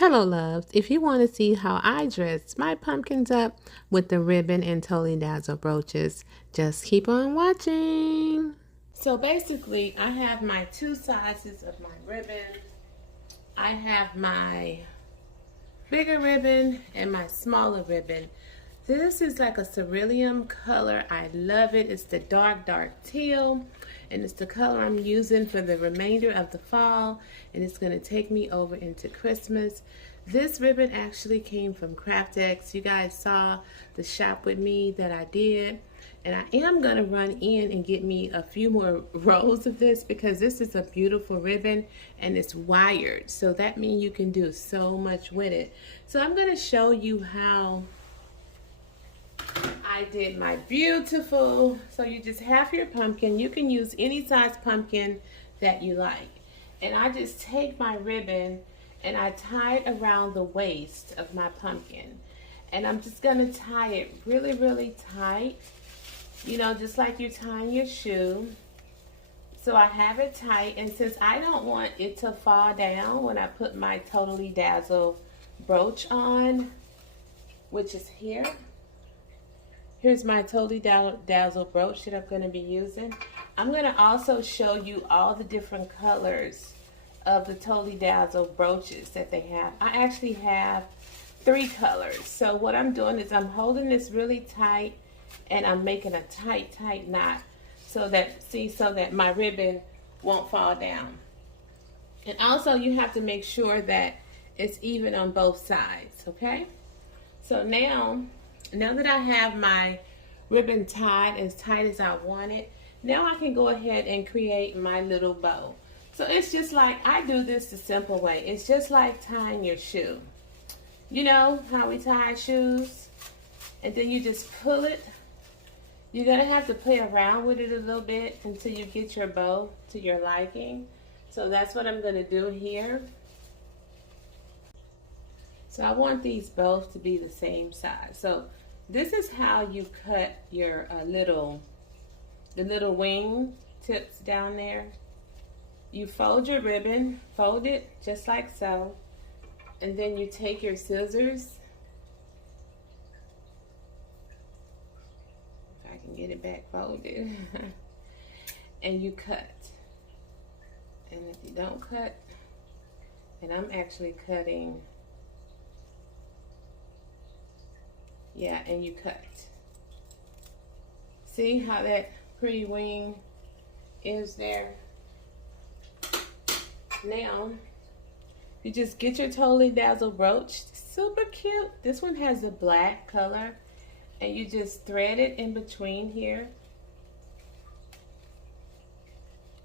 Hello, loves. If you want to see how I dress my pumpkins up with the ribbon and totally dazzle brooches, just keep on watching. So basically, I have my two sizes of my ribbon. I have my bigger ribbon and my smaller ribbon. This is like a cerulean color. I love it. It's the dark teal, and it's the color I'm using for the remainder of the fall, and it's going to take me over into Christmas. This ribbon actually came from CraftX. You guys saw the shop with me that I did, and I am going to run in and get me a few more rolls of this because this is a beautiful ribbon and it's wired, so that means you can do so much with it. So I'm going to show you how I did my beautiful, so you just have your pumpkin. You can use any size pumpkin that you like. And I just take my ribbon and I tie it around the waist of my pumpkin. And I'm just gonna tie it really tight, you know, just like you're tying your shoe. So I have it tight, and since I don't want it to fall down when I put my Totally Dazzle brooch on, which is here. Here's my Totally Dazzle brooch that I'm going to be using. I'm going to also show you all the different colors of the Totally Dazzle brooches that they have. I actually have 3 colors. So what I'm doing is I'm holding this really tight and I'm making a tight knot so that my ribbon won't fall down. And also you have to make sure that it's even on both sides, okay? So now that I have my ribbon tied as tight as I want it, now I can go ahead and create my little bow. So it's just like, I do this the simple way. It's just like tying your shoe. You know how we tie shoes? And then you just pull it. You're going to have to play around with it a little bit until you get your bow to your liking. So that's what I'm going to do here. So I want these both to be the same size. So this is how you cut your the little wing tips down there. You fold your ribbon, fold it just like so, and then you take your scissors. If I can get it back folded. And you cut. And if you don't cut, and I'm actually cutting, yeah, and you cut. See how that pretty wing is there? Now, you just get your Totally Dazzle brooch. Super cute. This one has a black color, and you just thread it in between here.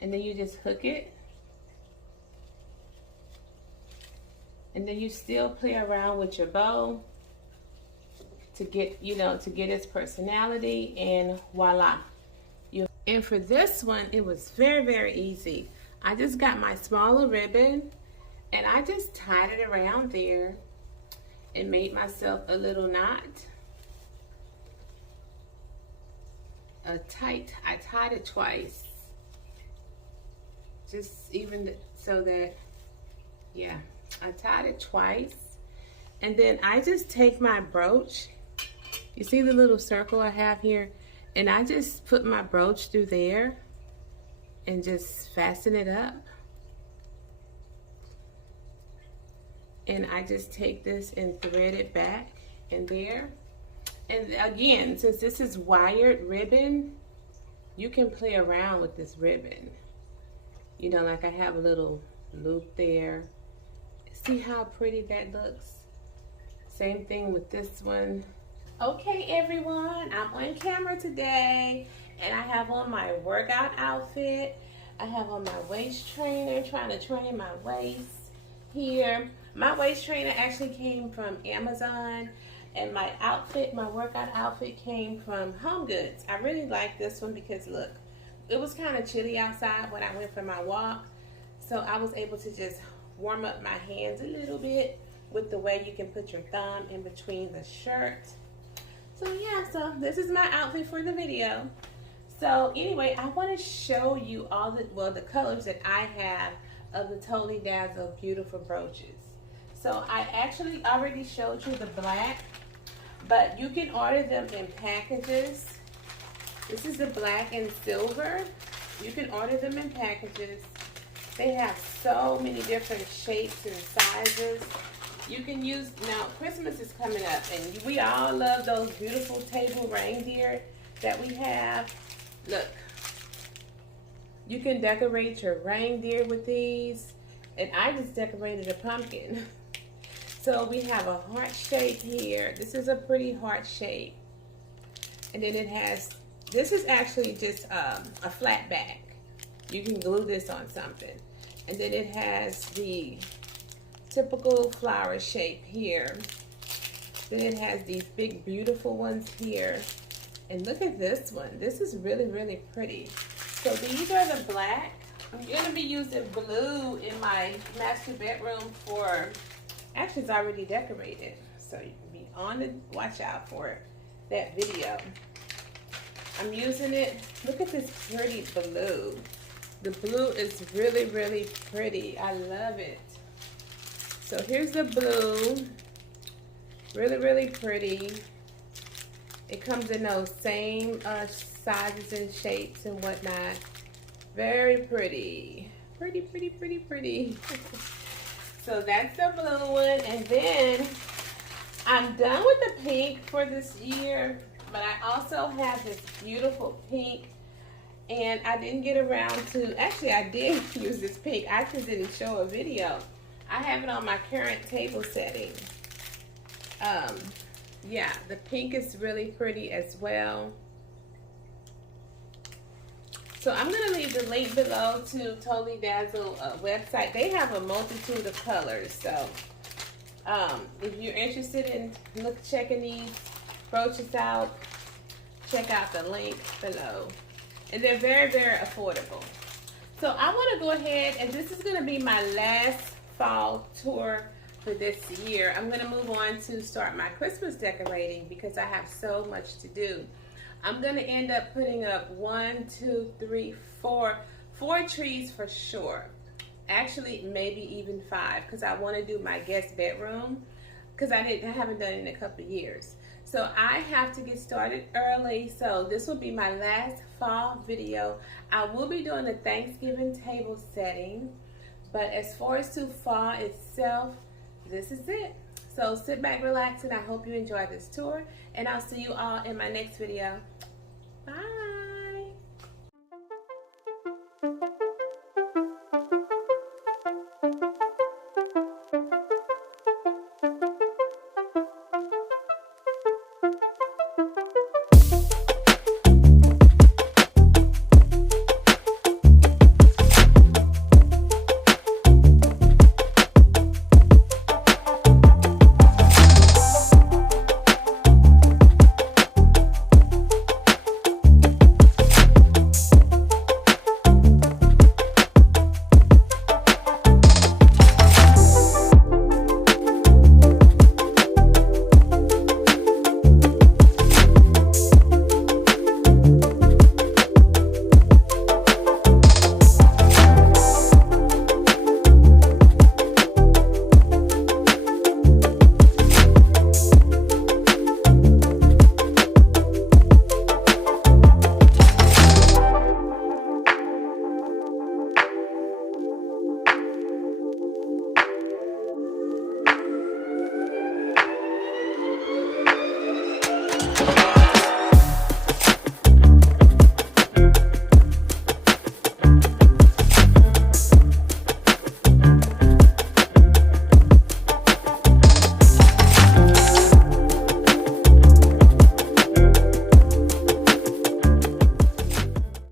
And then you just hook it. And then you still play around with your bow to get, you know, to get its personality, and voila. And for this one, it was very easy. I just got my smaller ribbon and I just tied it around there and made myself a little knot. I tied it twice. Just even so that, yeah, I tied it twice. And then I just take my brooch. You see the little circle I have here? And I just put my brooch through there and just fasten it up. And I just take this and thread it back in there. And again, since this is wired ribbon, you can play around with this ribbon. You know, like I have a little loop there. See how pretty that looks? Same thing with this one. Okay, everyone, I'm on camera today, and I have on my workout outfit. I have on my waist trainer, trying to train my waist here. My waist trainer actually came from Amazon, and my outfit, my workout outfit, came from Home Goods. I really like this one because look, it was kind of chilly outside when I went for my walk, so I was able to just warm up my hands a little bit with the way you can put your thumb in between the shirt. So yeah, so this is my outfit for the video. So anyway, I want to show you all the colors that I have of the Totally Dazzle beautiful brooches. So I actually already showed you the black, but you can order them in packages. This is the black and silver. You can order them in packages. They have so many different shapes and sizes. You can use, now Christmas is coming up and we all love those beautiful table reindeer that we have. Look, you can decorate your reindeer with these. And I just decorated a pumpkin. So we have a heart shape here. This is a pretty heart shape. And then it has, this is actually just a flat back. You can glue this on something. And then it has the typical flower shape here. Then it has these big beautiful ones here. And look at this one. This is really, really pretty. So these are the black. I'm going to be using blue in my master bedroom for, actually it's already decorated. So you can be on the watch out for that video. I'm using it, look at this pretty blue. The blue is really, really pretty. I love it. So here's the blue. Really, really pretty. It comes in those same sizes and shapes and whatnot. Very pretty. Pretty, pretty, pretty, pretty. So that's the blue one. And then I'm done with the pink for this year. But I also have this beautiful pink. And I didn't get around to, actually I did use this pink. I just didn't show a video. I have it on my current table setting. Yeah, the pink is really pretty as well. So I'm going to leave the link below to Totally Dazzled website. They have a multitude of colors. So if you're interested in checking these brooches out, check out the link below. And they're very, very affordable. So I want to go ahead, and this is going to be my last fall tour for this year. I'm going to move on to start my Christmas decorating because I have so much to do. I'm going to end up putting up 1, 2, 3, 4 trees for sure. Actually, maybe even 5 because I want to do my guest bedroom because I haven't done it in a couple of years. So I have to get started early. So this will be my last fall video. I will be doing the Thanksgiving table setting. But as far as to fall itself, this is it. So sit back, relax, and I hope you enjoy this tour. And I'll see you all in my next video. Bye.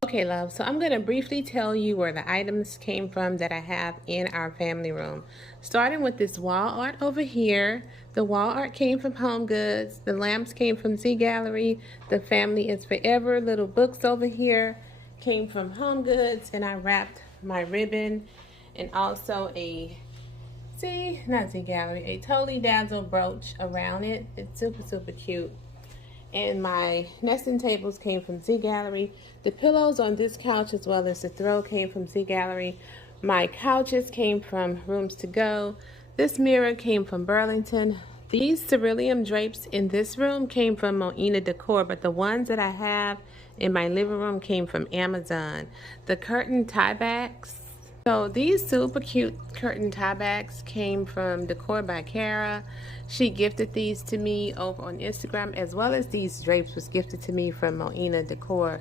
Okay, love, so I'm going to briefly tell you where the items came from that I have in our family room. Starting with this wall art over here. The wall art came from Home Goods. The lamps came from Z Gallery. The Family is Forever little books over here came from Home Goods. And I wrapped my ribbon and also a Totally Dazzled brooch around it. It's super, super cute. And my nesting tables came from Z Gallery. The pillows on this couch as well as the throw came from Z Gallery. My couches came from Rooms to Go. This mirror came from Burlington. These cerulean drapes in this room came from Moina Decor, but the ones that I have in my living room came from Amazon. The curtain tie backs. So these super cute curtain tie backs came from Decor by Cara. She gifted these to me over on Instagram, as well as these drapes was gifted to me from Moina Decor.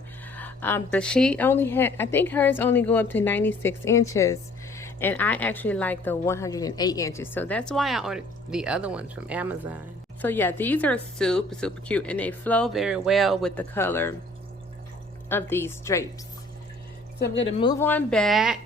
The sheet only had, I think hers only go up to 96 inches. And I actually like the 108 inches. So that's why I ordered the other ones from Amazon. So yeah, these are super, super cute. And they flow very well with the color of these drapes. So I'm going to move on back.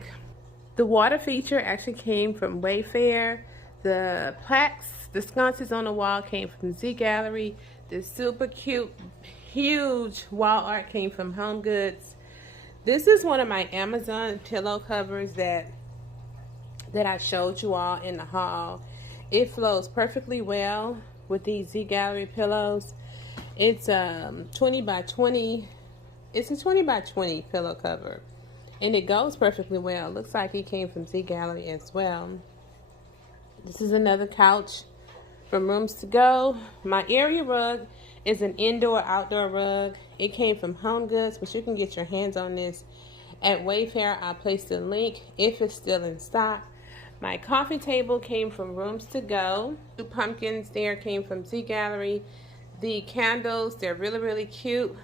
The water feature actually came from Wayfair. The plaques, the sconces on the wall came from Z Gallery. The super cute, huge wall art came from Home Goods. This is one of my Amazon pillow covers that I showed you all in the haul. It flows perfectly well with these Z Gallery pillows. It's 20 by 20. It's a 20 by 20 pillow cover. And it goes perfectly well. Looks like it came from Z Gallery as well. This is another couch from Rooms to Go. My area rug is an indoor-outdoor rug. It came from Home Goods, but you can get your hands on this at Wayfair. I'll place the link if it's still in stock. My coffee table came from Rooms to Go. The pumpkins there came from Z Gallery. The candles, they're really, really cute.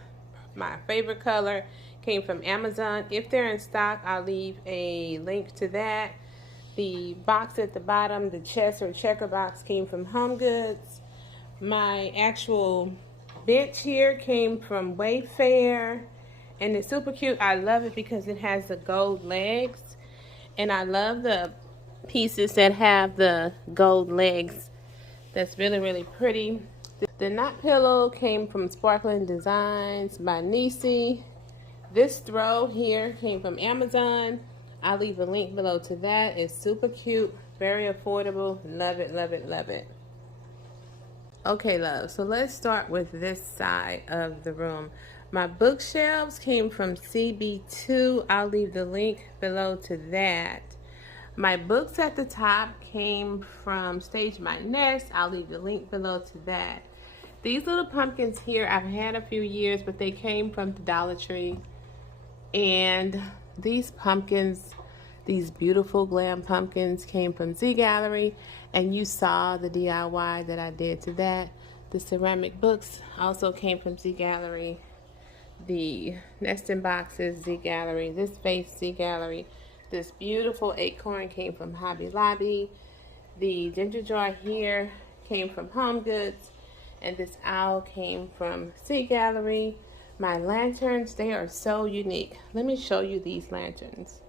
My favorite color came from Amazon. If they're in stock, I'll leave a link to that. The box at the bottom, the chest or checker box, came from Home Goods. My actual bench here came from Wayfair. And it's super cute. I love it because it has the gold legs. And I love the pieces that have the gold legs. That's really, really pretty. The knot pillow came from Sparkling Designs by Nisi. This throw here came from Amazon. I'll leave a link below to that. It's super cute, very affordable. Love it, love it, love it. Okay, love, so let's start with this side of the room. My bookshelves came from CB2. I'll leave the link below to that. My books at the top came from Stage My Nest. I'll leave the link below to that. These little pumpkins here, I've had a few years, but they came from the Dollar Tree. And these pumpkins, these beautiful glam pumpkins, came from Z Gallery. And you saw the DIY that I did to that. The ceramic books also came from Z Gallery. The nesting boxes, Z Gallery. This vase, Z Gallery. This beautiful acorn came from Hobby Lobby. The ginger jar here came from Home Goods. And this owl came from Z Gallery. My lanterns, they are so unique. Let me show you these lanterns.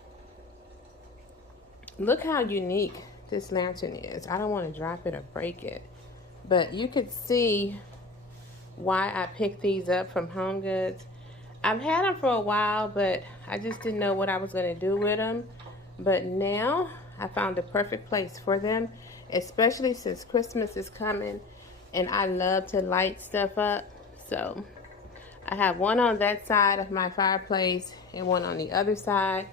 Look how unique this lantern is. I don't want to drop it or break it. But you could see why I picked these up from Home Goods. I've had them for a while, but I just didn't know what I was going to do with them. But now I found the perfect place for them, especially since Christmas is coming and I love to light stuff up. So I have one on that side of my fireplace and one on the other side.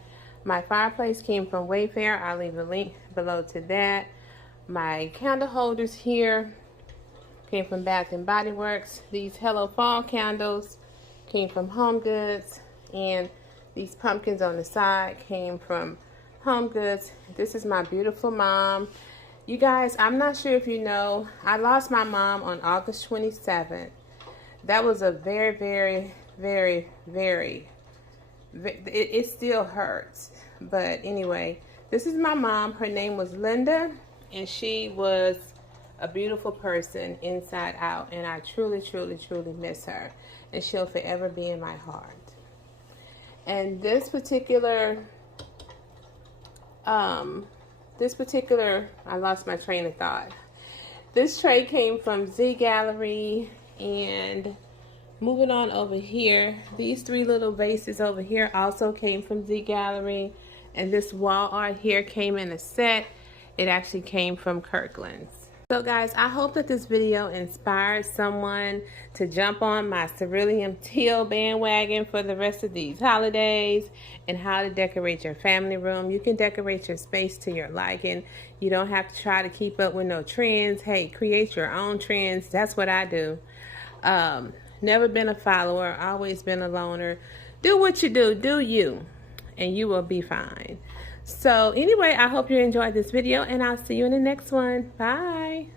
My fireplace came from Wayfair. I'll leave a link below to that. My candle holders here came from Bath and Body Works. These Hello Fall candles came from Home Goods. And these pumpkins on the side came from Home Goods. This is my beautiful mom. You guys, I'm not sure if you know, I lost my mom on August 27th. That was a very, very, very, very, it still hurts. But anyway, this is my mom. Her name was Linda, and she was a beautiful person inside out. And I truly, truly, truly miss her. And she'll forever be in my heart. And this particular, I lost my train of thought. This tray came from Z Gallery. And moving on over here, these three little vases over here also came from Z Gallery. And this wall art here came in a set. It actually came from Kirkland's. So guys, I hope that this video inspires someone to jump on my cerulean teal bandwagon for the rest of these holidays and how to decorate your family room. You can decorate your space to your liking. You don't have to try to keep up with no trends. Hey, create your own trends. That's what I do. Never been a follower, always been a loner. Do what you do you, and you will be fine. So anyway, I hope you enjoyed this video, and I'll see you in the next one. Bye.